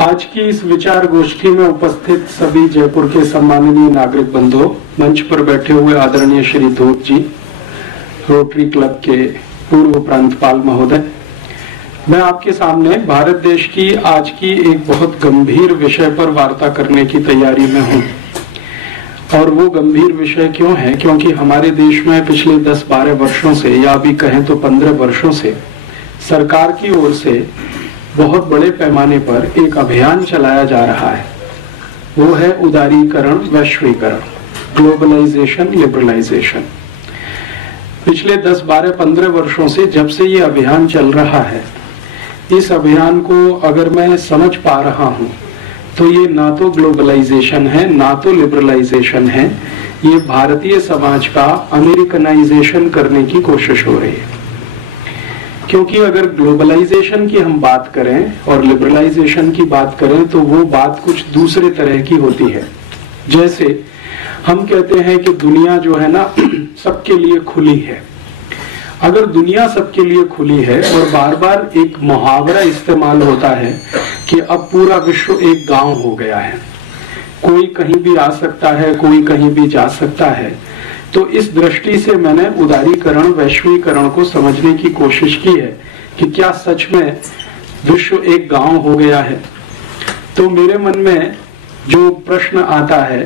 आज की इस विचार गोष्ठी में उपस्थित सभी जयपुर के सम्माननीय नागरिक बंधुओं, मंच पर बैठे हुए आदरणीय श्री धूप जी, रोटरी क्लब के पूर्व प्रांतपाल महोदय, मैं आपके सामने भारत देश की आज की एक बहुत गंभीर विषय पर वार्ता करने की तैयारी में हूँ। और वो गंभीर विषय क्यों है? क्योंकि हमारे देश में पिछले 10-12 वर्षों से, या अभी कहें तो 15 वर्षों से, सरकार की ओर से बहुत बड़े पैमाने पर एक अभियान चलाया जा रहा है। वो है उदारीकरण, वैश्वीकरण, ग्लोबलाइजेशन, लिबरलाइजेशन। पिछले 10-12-15 वर्षों से जब से ये अभियान चल रहा है, इस अभियान को अगर मैं समझ पा रहा हूँ तो ये ना तो ग्लोबलाइजेशन है, ना तो लिबरलाइजेशन है, ये भारतीय समाज का अमेरिकनाइजेशन करने की कोशिश हो रही है। क्योंकि अगर ग्लोबलाइजेशन की हम बात करें और लिबरलाइजेशन की बात करें तो वो बात कुछ दूसरे तरह की होती है। जैसे हम कहते हैं कि दुनिया जो है ना सबके लिए खुली है। अगर दुनिया सबके लिए खुली है और बार बार एक मुहावरा इस्तेमाल होता है कि अब पूरा विश्व एक गांव हो गया है, कोई कहीं भी आ सकता है, कोई कहीं भी जा सकता है, तो इस दृष्टि से मैंने उदारीकरण, वैश्वीकरण को समझने की कोशिश की है कि क्या सच में विश्व एक गांव हो गया है। तो मेरे मन में जो प्रश्न आता है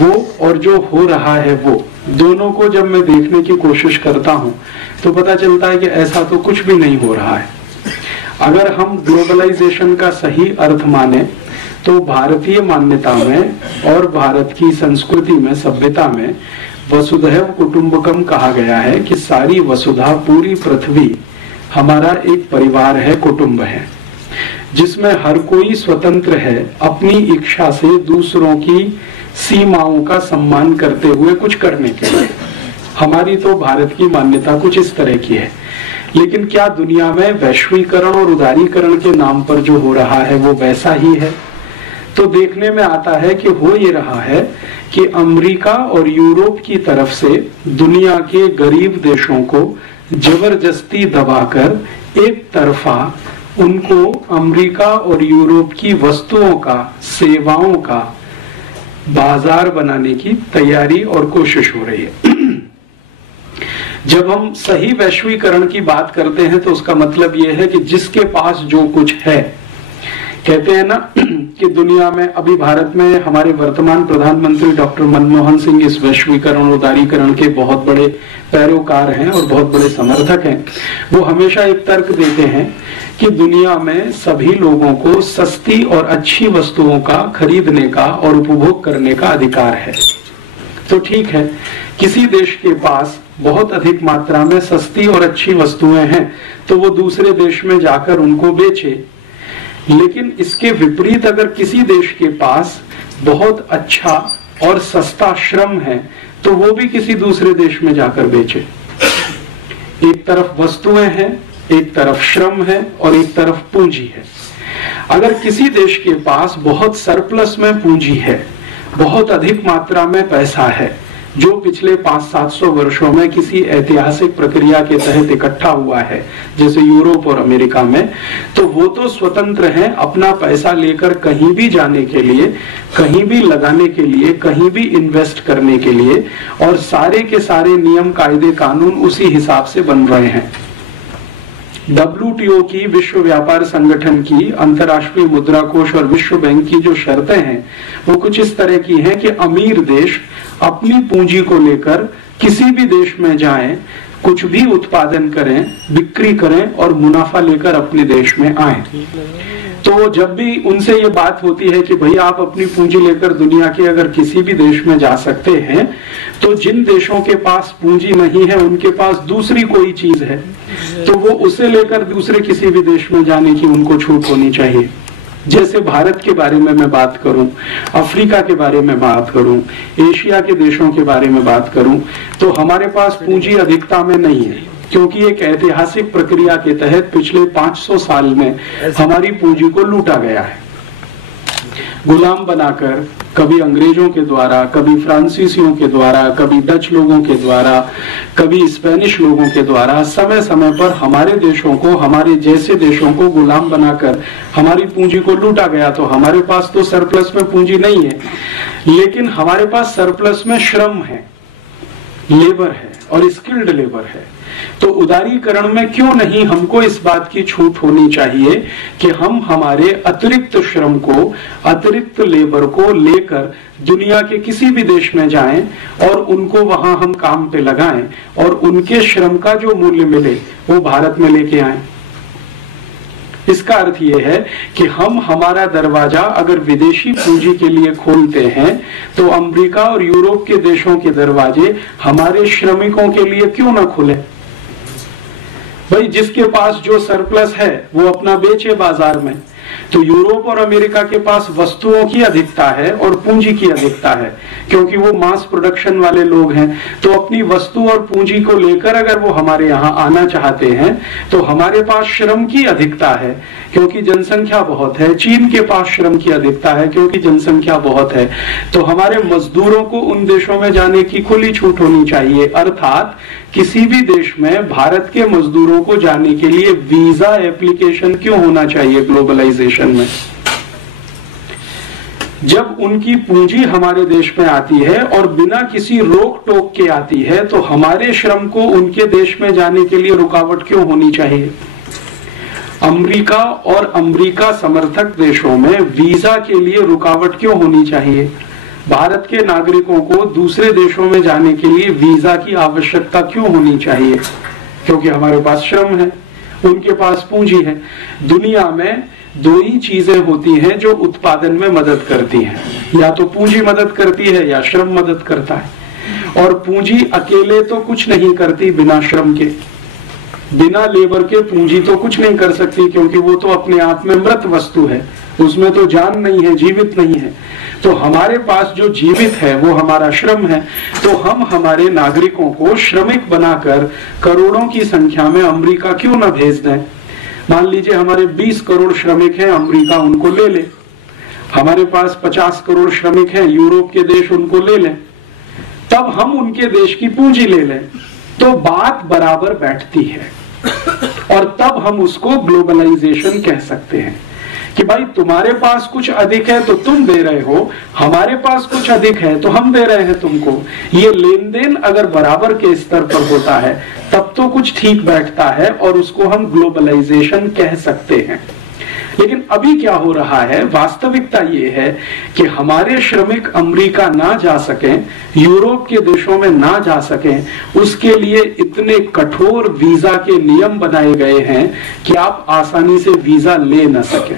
वो और जो हो रहा है वो दोनों को जब मैं देखने की कोशिश करता हूँ तो पता चलता है कि ऐसा तो कुछ भी नहीं हो रहा है। अगर हम ग्लोबलाइजेशन का सही अर्थ माने तो भारतीय मान्यता में और भारत की संस्कृति में, सभ्यता में वसुधैव कुटुंबकम कहा गया है कि सारी वसुधा, पूरी पृथ्वी हमारा एक परिवार है, कुटुंब है, जिसमें हर कोई स्वतंत्र है अपनी इच्छा से दूसरों की सीमाओं का सम्मान करते हुए कुछ करने के लिए। हमारी तो भारत की मान्यता कुछ इस तरह की है। लेकिन क्या दुनिया में वैश्वीकरण और उदारीकरण के नाम पर जो हो रहा है वो वैसा ही है? तो देखने में आता है कि हो ये रहा है कि अमेरिका और यूरोप की तरफ से दुनिया के गरीब देशों को जबरदस्ती दबाकर एक तरफा उनको अमेरिका और यूरोप की वस्तुओं का, सेवाओं का बाजार बनाने की तैयारी और कोशिश हो रही है। जब हम सही वैश्वीकरण की बात करते हैं तो उसका मतलब यह है कि जिसके पास जो कुछ है, कहते हैं ना कि दुनिया में अभी भारत में हमारे वर्तमान प्रधानमंत्री डॉक्टर मनमोहन सिंह इस वैश्वीकरण, उदारीकरण के बहुत बड़े पैरोकार हैं और बहुत बड़े समर्थक हैं। वो हमेशा एक तर्क देते हैं कि दुनिया में सभी लोगों को सस्ती और अच्छी वस्तुओं का खरीदने का और उपभोग करने का अधिकार है। तो ठीक है, किसी देश के पास बहुत अधिक मात्रा में सस्ती और अच्छी वस्तुएं हैं तो वो दूसरे देश में जाकर उनको बेचे। लेकिन इसके विपरीत अगर किसी देश के पास बहुत अच्छा और सस्ता श्रम है तो वो भी किसी दूसरे देश में जाकर बेचे। एक तरफ वस्तुएं हैं, एक तरफ श्रम है और एक तरफ पूंजी है। अगर किसी देश के पास बहुत सरप्लस में पूंजी है, बहुत अधिक मात्रा में पैसा है, जो पिछले 500-700 वर्षों में किसी ऐतिहासिक प्रक्रिया के तहत इकट्ठा हुआ है, जैसे यूरोप और अमेरिका में, तो वो तो स्वतंत्र हैं अपना पैसा लेकर कहीं भी जाने के लिए, कहीं भी लगाने के लिए, कहीं भी इन्वेस्ट करने के लिए, और सारे के सारे नियम, कायदे, कानून उसी हिसाब से बन रहे हैं। WTO की, विश्व व्यापार संगठन की, अंतर्राष्ट्रीय मुद्रा कोष और विश्व बैंक की जो शर्तें हैं वो कुछ इस तरह की हैं कि अमीर देश अपनी पूंजी को लेकर किसी भी देश में जाएं, कुछ भी उत्पादन करें, बिक्री करें और मुनाफा लेकर अपने देश में आए। तो जब भी उनसे ये बात होती है कि भाई आप अपनी पूंजी लेकर दुनिया के अगर किसी भी देश में जा सकते हैं, तो जिन देशों के पास पूंजी नहीं है उनके पास दूसरी कोई चीज है तो वो उसे लेकर दूसरे किसी भी देश में जाने की उनको छूट होनी चाहिए। जैसे भारत के बारे में मैं बात करूं, अफ्रीका के बारे में बात करूं, एशिया के देशों के बारे में बात करूं, तो हमारे पास पूंजी अधिकता में नहीं है, क्योंकि एक ऐतिहासिक प्रक्रिया के तहत पिछले 500 साल में हमारी पूंजी को लूटा गया है। गुलाम बनाकर, कभी अंग्रेजों के द्वारा, कभी फ्रांसीसियों के द्वारा, कभी डच लोगों के द्वारा, कभी स्पेनिश लोगों के द्वारा समय समय पर हमारे देशों को, हमारे जैसे देशों को गुलाम बनाकर हमारी पूंजी को लूटा गया। तो हमारे पास तो सरप्लस में पूंजी नहीं है, लेकिन हमारे पास सरप्लस में श्रम है, लेबर है और स्किल्ड लेबर है। तो उदारीकरण में क्यों नहीं हमको इस बात की छूट होनी चाहिए कि हम हमारे अतिरिक्त श्रम को, अतिरिक्त लेबर को लेकर दुनिया के किसी भी देश में जाएं और उनको वहां हम काम पे लगाएं और उनके श्रम का जो मूल्य मिले वो भारत में लेके आएं। इसका अर्थ यह है कि हम हमारा दरवाजा अगर विदेशी पूंजी के लिए खोलते हैं तो अमेरिका और यूरोप के देशों के दरवाजे हमारे श्रमिकों के लिए क्यों ना खुले। भाई जिसके पास जो सरप्लस है वो अपना बेचे बाजार में। तो यूरोप और अमेरिका के पास वस्तुओं की अधिकता है और पूंजी की अधिकता है, क्योंकि वो मास प्रोडक्शन वाले लोग हैं। तो अपनी वस्तु और पूंजी को लेकर अगर वो हमारे यहाँ आना चाहते हैं तो हमारे पास श्रम की अधिकता है क्योंकि जनसंख्या बहुत है। चीन के पास श्रम की अधिकता है क्योंकि जनसंख्या बहुत है। तो हमारे मजदूरों को उन देशों में जाने की खुली छूट होनी चाहिए। अर्थात किसी भी देश में भारत के मजदूरों को जाने के लिए वीजा एप्लीकेशन क्यों होना चाहिए ग्लोबलाइजेशन में। जब उनकी पूंजी हमारे देश में आती है और बिना किसी रोक टोक के आती है तो हमारे श्रम को उनके देश में जाने के लिए रुकावट क्यों होनी चाहिए। अमेरिका और अमेरिका समर्थक देशों में वीजा के लिए रुकावट क्यों होनी चाहिए। भारत के नागरिकों को दूसरे देशों में जाने के लिए वीजा की आवश्यकता क्यों होनी चाहिए, क्योंकि हमारे पास श्रम है, उनके पास पूंजी है। दुनिया में दो ही चीजें होती हैं जो उत्पादन में मदद करती हैं, या तो पूंजी मदद करती है या श्रम मदद करता है। और पूंजी अकेले तो कुछ नहीं करती बिना श्रम के, बिना लेबर के पूंजी तो कुछ नहीं कर सकती, क्योंकि वो तो अपने आप में मृत वस्तु है, उसमें तो जान नहीं है, जीवित नहीं है। तो हमारे पास जो जीवित है वो हमारा श्रम है। तो हम हमारे नागरिकों को श्रमिक बनाकर करोड़ों की संख्या में अमेरिका क्यों ना भेज दें। मान लीजिए हमारे 20 करोड़ श्रमिक हैं, अमेरिका उनको ले ले। हमारे पास 50 करोड़ श्रमिक हैं, यूरोप के देश उनको ले लें। तब हम उनके देश की पूंजी ले लें तो बात बराबर बैठती है और तब हम उसको ग्लोबलाइजेशन कह सकते हैं कि भाई तुम्हारे पास कुछ अधिक है तो तुम दे रहे हो, हमारे पास कुछ अधिक है तो हम दे रहे हैं तुमको। ये लेन देन अगर बराबर के स्तर पर होता है तब तो कुछ ठीक बैठता है और उसको हम ग्लोबलाइजेशन कह सकते हैं। लेकिन अभी क्या हो रहा है, वास्तविकता ये है कि हमारे श्रमिक अमेरिका ना जा सकें, यूरोप के देशों में ना जा सकें, उसके लिए इतने कठोर वीजा के नियम बनाए गए हैं कि आप आसानी से वीजा ले ना सकें।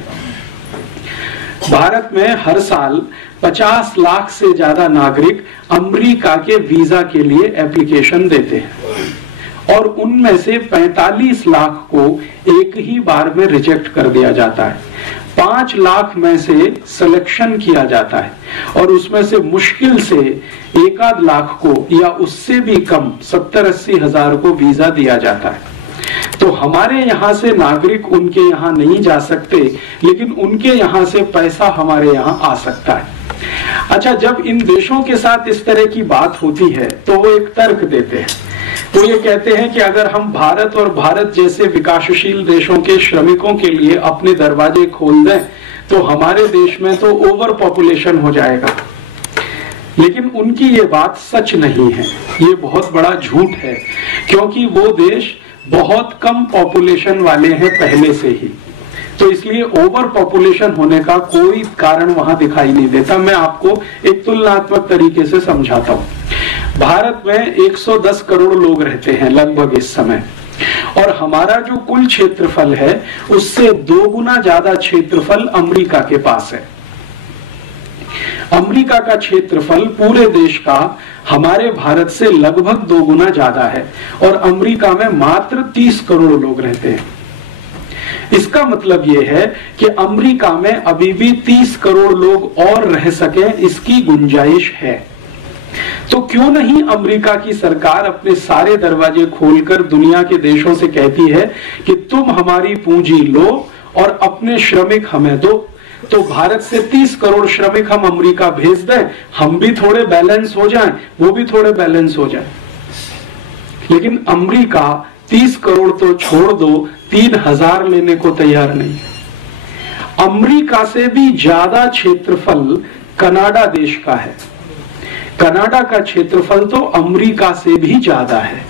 भारत में हर साल 50 लाख से ज्यादा नागरिक अमेरिका के वीजा के लिए एप्लीकेशन देते हैं और उनमें से 45 लाख को एक ही बार में रिजेक्ट कर दिया जाता है। 5 लाख में से सिलेक्शन किया जाता है और उसमें से मुश्किल से 1-8 लाख को या उससे भी कम 70-80 हजार को वीजा दिया जाता है। तो हमारे यहाँ से नागरिक उनके यहाँ नहीं जा सकते, लेकिन उनके यहाँ से पैसा हमारे यहाँ आ सकता है। अच्छा, जब इन देशों के साथ इस तरह की बात होती है तो वो एक तर्क देते हैं। वो ये कहते हैं कि अगर हम भारत और भारत जैसे विकासशील देशों के श्रमिकों के लिए अपने दरवाजे खोल दें तो हमारे देश में तो ओवर पॉपुलेशन हो जाएगा। लेकिन उनकी ये बात सच नहीं है, ये बहुत बड़ा झूठ है, क्योंकि वो देश बहुत कम पॉपुलेशन वाले हैं पहले से ही। तो इसलिए ओवर पॉपुलेशन होने का कोई कारण वहां दिखाई नहीं देता। मैं आपको एक तुलनात्मक तरीके से समझाता हूं। भारत में 110 करोड़ लोग रहते हैं लगभग इस समय, और हमारा जो कुल क्षेत्रफल है उससे 2 गुना ज्यादा क्षेत्रफल अमेरिका के पास है। अमेरिका का क्षेत्रफल पूरे देश का हमारे भारत से लगभग 2 गुना ज्यादा है और अमेरिका में मात्र 30 करोड़ लोग रहते हैं। इसका मतलब यह है कि अमेरिका में अभी भी 30 करोड़ लोग और रह सकें, इसकी गुंजाइश है। तो क्यों नहीं अमेरिका की सरकार अपने सारे दरवाजे खोलकर दुनिया के देशों से कहती है कि तुम हमारी पूंजी लो और अपने श्रमिक हमें दो, तो भारत से 30 करोड़ श्रमिक हम अमेरिका भेज दें, हम भी थोड़े बैलेंस हो जाएं, वो भी थोड़े बैलेंस हो जाएं। लेकिन अमेरिका 30 करोड़ तो छोड़ दो, 3000 लेने को तैयार नहीं है। अमेरिका से भी ज्यादा क्षेत्रफल कनाडा देश का है। कनाडा का क्षेत्रफल तो अमेरिका से भी ज्यादा है।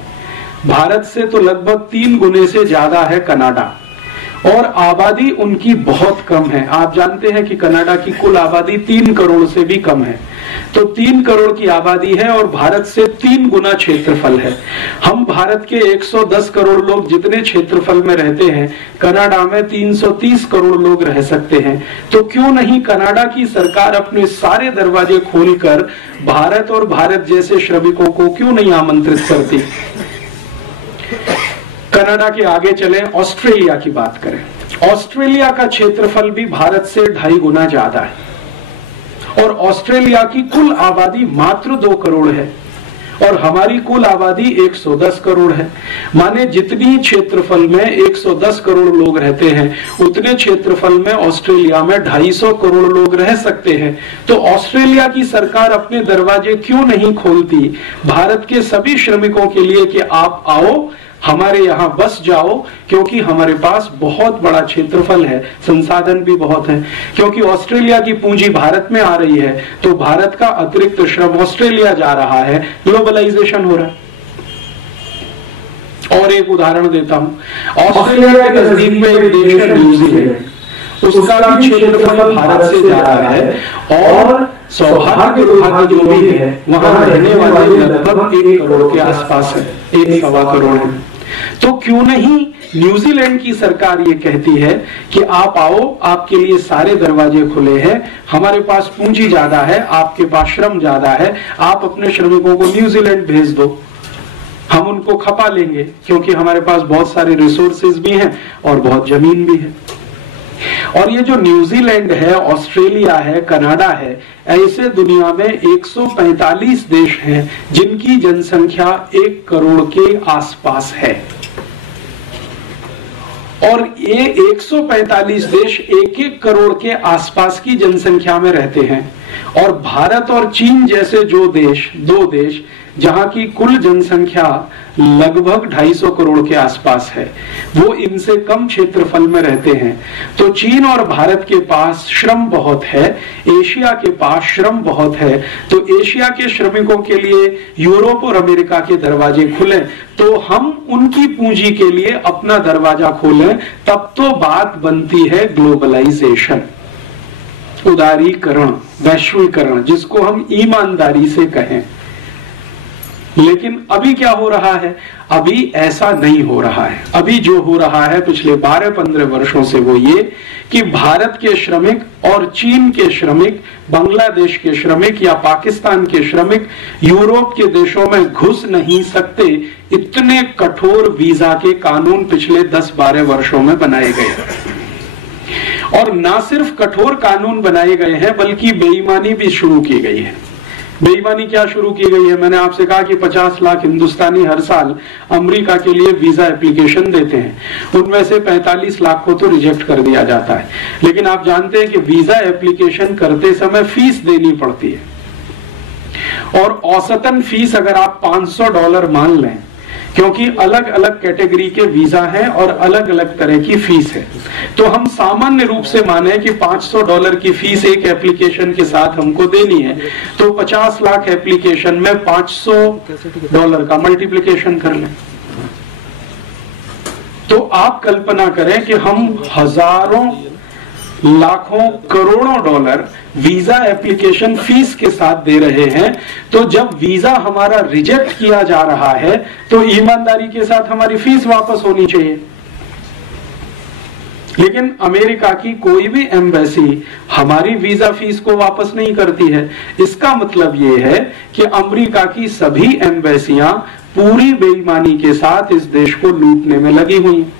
भारत से तो लगभग 3 गुने से ज्यादा है कनाडा, और आबादी उनकी बहुत कम है। आप जानते हैं कि कनाडा की कुल आबादी 3 करोड़ से भी कम है। तो 3 करोड़ की आबादी है और भारत से 3 गुना क्षेत्रफल है। हम भारत के 110 करोड़ लोग जितने क्षेत्रफल में रहते हैं, कनाडा में 330 करोड़ लोग रह सकते हैं। तो क्यों नहीं कनाडा की सरकार अपने सारे दरवाजे खोलकर भारत और भारत जैसे श्रमिकों को क्यों नहीं आमंत्रित करती। कनाडा के आगे चलें, ऑस्ट्रेलिया की बात करें। ऑस्ट्रेलिया का क्षेत्रफल भी भारत से 2.5 गुना ज्यादा है और ऑस्ट्रेलिया की कुल आबादी मात्र 2 करोड़ है और हमारी कुल आबादी 110 करोड़ है। माने जितनी क्षेत्रफल में 110 करोड़ लोग रहते हैं, उतने क्षेत्रफल में ऑस्ट्रेलिया में 250 करोड़ लोग रह सकते हैं। तो ऑस्ट्रेलिया की सरकार अपने दरवाजे क्यों नहीं खोलती भारत के सभी श्रमिकों के लिए कि आप आओ, हमारे यहां बस जाओ, क्योंकि हमारे पास बहुत बड़ा क्षेत्रफल है, संसाधन भी बहुत है। क्योंकि ऑस्ट्रेलिया की पूंजी भारत में आ रही है, तो भारत का अतिरिक्त श्रम ऑस्ट्रेलिया जा रहा है, ग्लोबलाइजेशन हो रहा है। और एक उदाहरण देता हूं, ऑस्ट्रेलिया के नजदीक में एक देश है न्यूजीलैंड, उसका भी क्षेत्रफल भारत से ज्यादा है और सौभाग्य दुर्भाग्य जो भी है वहां रहने वाले लगभग 1 करोड़ के आसपास है, 1.25 करोड़ है। तो क्यों नहीं न्यूजीलैंड की सरकार ये कहती है कि आप आओ, आपके लिए सारे दरवाजे खुले हैं, हमारे पास पूंजी ज्यादा है, आपके पास श्रम ज्यादा है, आप अपने श्रमिकों को न्यूजीलैंड भेज दो, हम उनको खपा लेंगे, क्योंकि हमारे पास बहुत सारे रिसोर्सेज भी हैं और बहुत जमीन भी है। और ये जो न्यूजीलैंड है, ऑस्ट्रेलिया है, कनाडा है, ऐसे दुनिया में 145 देश हैं जिनकी जनसंख्या 1 करोड़ के आसपास है। और ये 145 देश 1-1 करोड़ के आसपास की जनसंख्या में रहते हैं। और भारत और चीन जैसे जो देश, 2 देश जहां की कुल जनसंख्या लगभग 250 करोड़ के आसपास है, वो इनसे कम क्षेत्रफल में रहते हैं। तो चीन और भारत के पास श्रम बहुत है, एशिया के पास श्रम बहुत है। तो एशिया के श्रमिकों के लिए यूरोप और अमेरिका के दरवाजे खुले, तो हम उनकी पूंजी के लिए अपना दरवाजा खोलें, तब तो बात बनती है ग्लोबलाइजेशन, उदारीकरण, वैश्वीकरण, जिसको हम ईमानदारी से कहें। लेकिन अभी क्या हो रहा है? अभी ऐसा नहीं हो रहा है। अभी जो हो रहा है पिछले 12-15 वर्षों से वो ये कि भारत के श्रमिक और चीन के श्रमिक, बांग्लादेश के श्रमिक या पाकिस्तान के श्रमिक यूरोप के देशों में घुस नहीं सकते। इतने कठोर वीजा के कानून पिछले 10-12 वर्षों में बनाए गए। और ना सिर्फ कठोर कानून बनाए गए हैं, बल्कि बेईमानी भी शुरू की गई है। बेईमानी क्या शुरू की गई है? मैंने आपसे कहा कि 50 लाख हिंदुस्तानी हर साल अमेरिका के लिए वीजा एप्लीकेशन देते हैं, उनमें से 45 लाख को तो रिजेक्ट कर दिया जाता है। लेकिन आप जानते हैं कि वीजा एप्लीकेशन करते समय फीस देनी पड़ती है, और औसतन फीस अगर आप $500 मान लें, क्योंकि अलग अलग कैटेगरी के वीजा हैं और अलग अलग तरह की फीस है, तो हम सामान्य रूप से माने कि $500 की फीस एक एप्लीकेशन के साथ हमको देनी है, तो 50 लाख एप्लीकेशन में $500 का मल्टीप्लिकेशन कर लें। तो आप कल्पना करें कि हम हजारों, लाखों, करोड़ों डॉलर वीजा एप्लीकेशन फीस के साथ दे रहे हैं। तो जब वीजा हमारा रिजेक्ट किया जा रहा है, तो ईमानदारी के साथ हमारी फीस वापस होनी चाहिए। लेकिन अमेरिका की कोई भी एम्बेसी हमारी वीजा फीस को वापस नहीं करती है। इसका मतलब यह है कि अमेरिका की सभी एम्बेसियां पूरी बेईमानी के साथ इस देश को लूटने में लगी हुई हैं।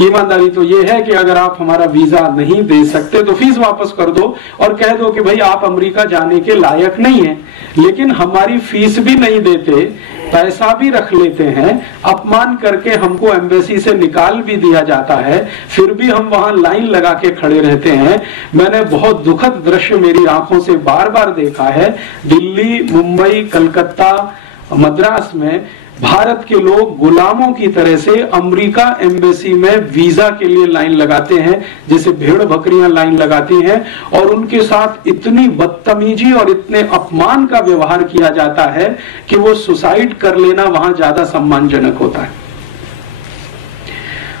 ईमानदारी तो यह है कि अगर आप हमारा वीजा नहीं दे सकते तो फीस वापस कर दो और कह दो कि भाई आप अमेरिका जाने के लायक नहीं है। लेकिन हमारी फीस भी नहीं देते, पैसा भी रख लेते हैं, अपमान करके हमको एम्बेसी से निकाल भी दिया जाता है, फिर भी हम वहां लाइन लगा के खड़े रहते हैं। मैंने बहुत दुखद दृश्य मेरी आंखों से बार बार देखा है। दिल्ली, मुंबई, कलकत्ता, मद्रास में भारत के लोग गुलामों की तरह से अमेरिका एम्बेसी में वीजा के लिए लाइन लगाते हैं, जैसे भेड़ बकरियां लाइन लगाती हैं, और उनके साथ इतनी बदतमीजी और इतने अपमान का व्यवहार किया जाता है कि वो सुसाइड कर लेना वहां ज्यादा सम्मानजनक होता है।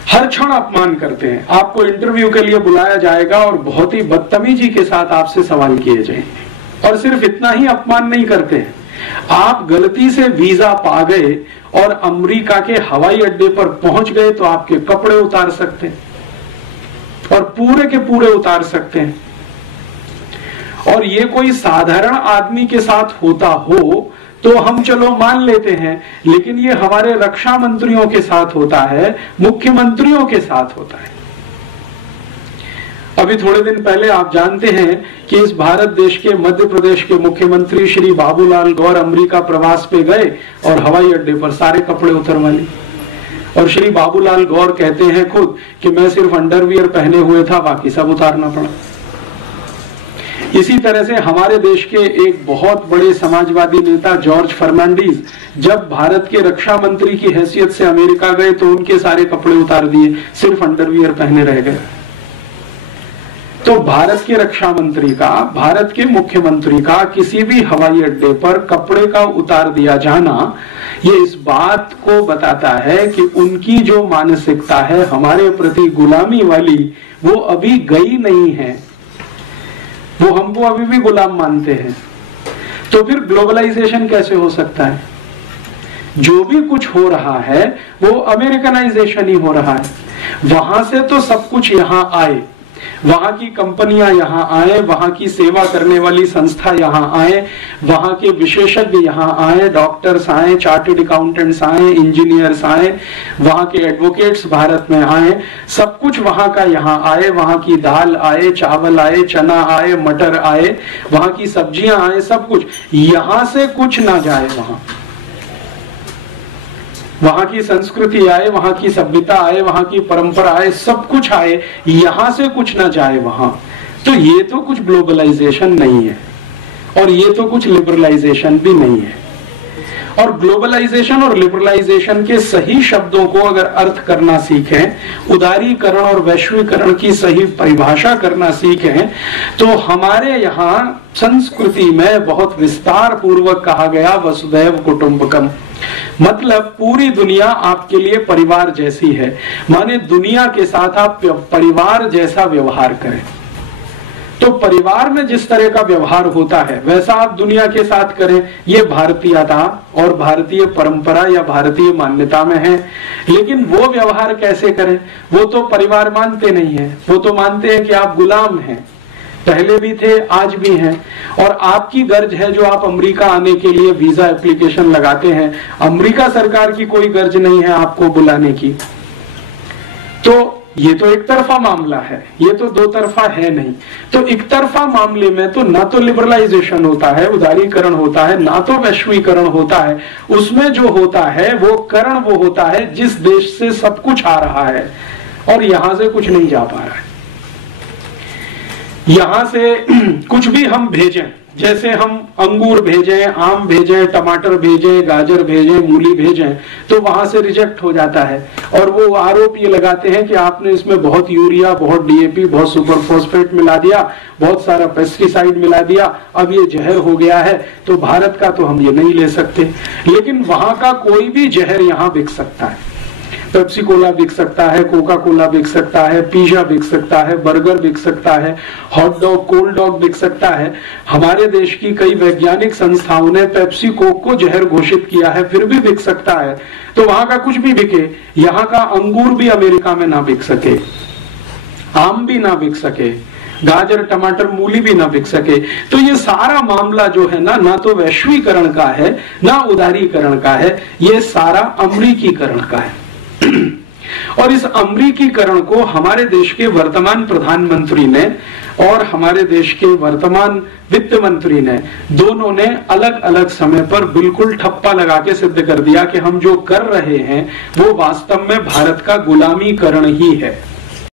हर क्षण अपमान करते हैं। आपको इंटरव्यू के लिए बुलाया जाएगा और बहुत ही बदतमीजी के साथ आपसे सवाल किए जाएंगे। और सिर्फ इतना ही अपमान नहीं करते हैं, आप गलती से वीजा पा गए और अमेरिका के हवाई अड्डे पर पहुंच गए तो आपके कपड़े उतार सकते हैं और पूरे के पूरे उतार सकते हैं। और ये कोई साधारण आदमी के साथ होता हो तो हम चलो मान लेते हैं, लेकिन ये हमारे रक्षा मंत्रियों के साथ होता है, मुख्यमंत्रियों के साथ होता है। अभी थोड़े दिन पहले आप जानते हैं कि इस भारत देश के मध्य प्रदेश के मुख्यमंत्री श्री बाबूलाल गौर अमेरिका प्रवास पे गए और हवाई अड्डे पर सारे कपड़े उतरवा लिए। और श्री बाबूलाल गौर कहते हैं खुद कि मैं सिर्फ अंडरवियर पहने हुए था, बाकी सब उतारना पड़ा। इसी तरह से हमारे देश के एक बहुत बड़े समाजवादी नेता जॉर्ज फर्नांडीज जब भारत के रक्षा मंत्री की हैसियत से अमेरिका गए तो उनके सारे कपड़े उतार दिए, सिर्फ अंडरवियर पहने रह गए। तो भारत के रक्षा मंत्री का, भारत के मुख्यमंत्री का किसी भी हवाई अड्डे पर कपड़े का उतार दिया जाना, ये इस बात को बताता है कि उनकी जो मानसिकता है हमारे प्रति गुलामी वाली, वो अभी गई नहीं है। वो हमको अभी भी गुलाम मानते हैं। तो फिर ग्लोबलाइजेशन कैसे हो सकता है? जो भी कुछ हो रहा है वो अमेरिकनाइजेशन ही हो रहा है। वहां से तो सब कुछ यहां आए, वहां की कंपनियां यहां आए, वहां की सेवा करने वाली संस्था यहां आए, वहां के विशेषज्ञ यहां आए, डॉक्टर्स आए, चार्टर्ड अकाउंटेंट्स आए, इंजीनियर्स आए, वहां के एडवोकेट्स भारत में आए, सब कुछ वहां का यहां आए। वहां की दाल आए, चावल आए, चना आए, मटर आए, वहां की सब्जियां आए, सब कुछ। यहां से कुछ ना जाए वहां की संस्कृति आए, वहां की सभ्यता आए, वहां की परंपरा आए, सब कुछ आए, यहां से कुछ ना जाए वहां। तो ये तो कुछ ग्लोबलाइजेशन नहीं है और ये तो कुछ लिबरलाइजेशन भी नहीं है। और ग्लोबलाइजेशन और लिबरलाइजेशन के सही शब्दों को अगर अर्थ करना सीखें, उदारीकरण और वैश्वीकरण की सही परिभाषा करना सीखें, तो हमारे यहाँ संस्कृति में बहुत विस्तार पूर्वक कहा गया वसुधैव कुटुंबकम, मतलब पूरी दुनिया आपके लिए परिवार जैसी है। माने दुनिया के साथ आप परिवार जैसा व्यवहार करें। तो परिवार में जिस तरह का व्यवहार होता है वैसा आप दुनिया के साथ करें। ये भारतीयता और भारतीय परंपरा या भारतीय मान्यता में है। लेकिन वो व्यवहार कैसे करें? वो तो परिवार मानते नहीं है। वो तो मानते हैं कि आप गुलाम हैं, पहले भी थे, आज भी हैं। और आपकी गर्ज है जो आप अमेरिका आने के लिए वीजा एप्लीकेशन लगाते हैं, अमेरिका सरकार की कोई गर्ज नहीं है आपको बुलाने की। तो ये तो एक तरफा मामला है, ये तो दो तरफा है नहीं। तो एक तरफा मामले में तो ना तो लिबरलाइजेशन होता है, उदारीकरण होता है, ना तो वैश्वीकरण होता है। उसमें जो होता है वो करण वो होता है जिस देश से सब कुछ आ रहा है और यहां से कुछ नहीं जा पा रहा है। यहां से कुछ भी हम भेजें, जैसे हम अंगूर भेजें, आम भेजें, टमाटर भेजें, गाजर भेजें, मूली भेजें, तो वहां से रिजेक्ट हो जाता है। और वो आरोप ये लगाते हैं कि आपने इसमें बहुत यूरिया, बहुत डीएपी, बहुत सुपर फॉस्फेट मिला दिया, बहुत सारा पेस्टिसाइड मिला दिया, अब ये जहर हो गया है, तो भारत का तो हम ये नहीं ले सकते। लेकिन वहां का कोई भी जहर यहाँ बिक सकता है। पेप्सी कोला बिक सकता है, कोका कोला बिक सकता है, पिज्जा बिक सकता है, बर्गर बिक सकता है, हॉट डॉग, कोल्ड डॉग बिक सकता है। हमारे देश की कई वैज्ञानिक संस्थाओं ने पेप्सी कोक को जहर घोषित किया है, फिर भी बिक सकता है। तो वहां का कुछ भी बिके, यहाँ का अंगूर भी अमेरिका में ना बिक सके, आम भी ना बिक सके, गाजर, टमाटर, मूली भी ना बिक सके। तो ये सारा मामला जो है ना तो वैश्वीकरण का है, ना उदारीकरण का है, ये सारा अमरीकीकरण का है। और इस अमरीकीकरण को हमारे देश के वर्तमान प्रधानमंत्री ने और हमारे देश के वर्तमान वित्त मंत्री ने, दोनों ने अलग अलग समय पर बिल्कुल ठप्पा लगा के सिद्ध कर दिया कि हम जो कर रहे हैं वो वास्तव में भारत का गुलामीकरण ही है।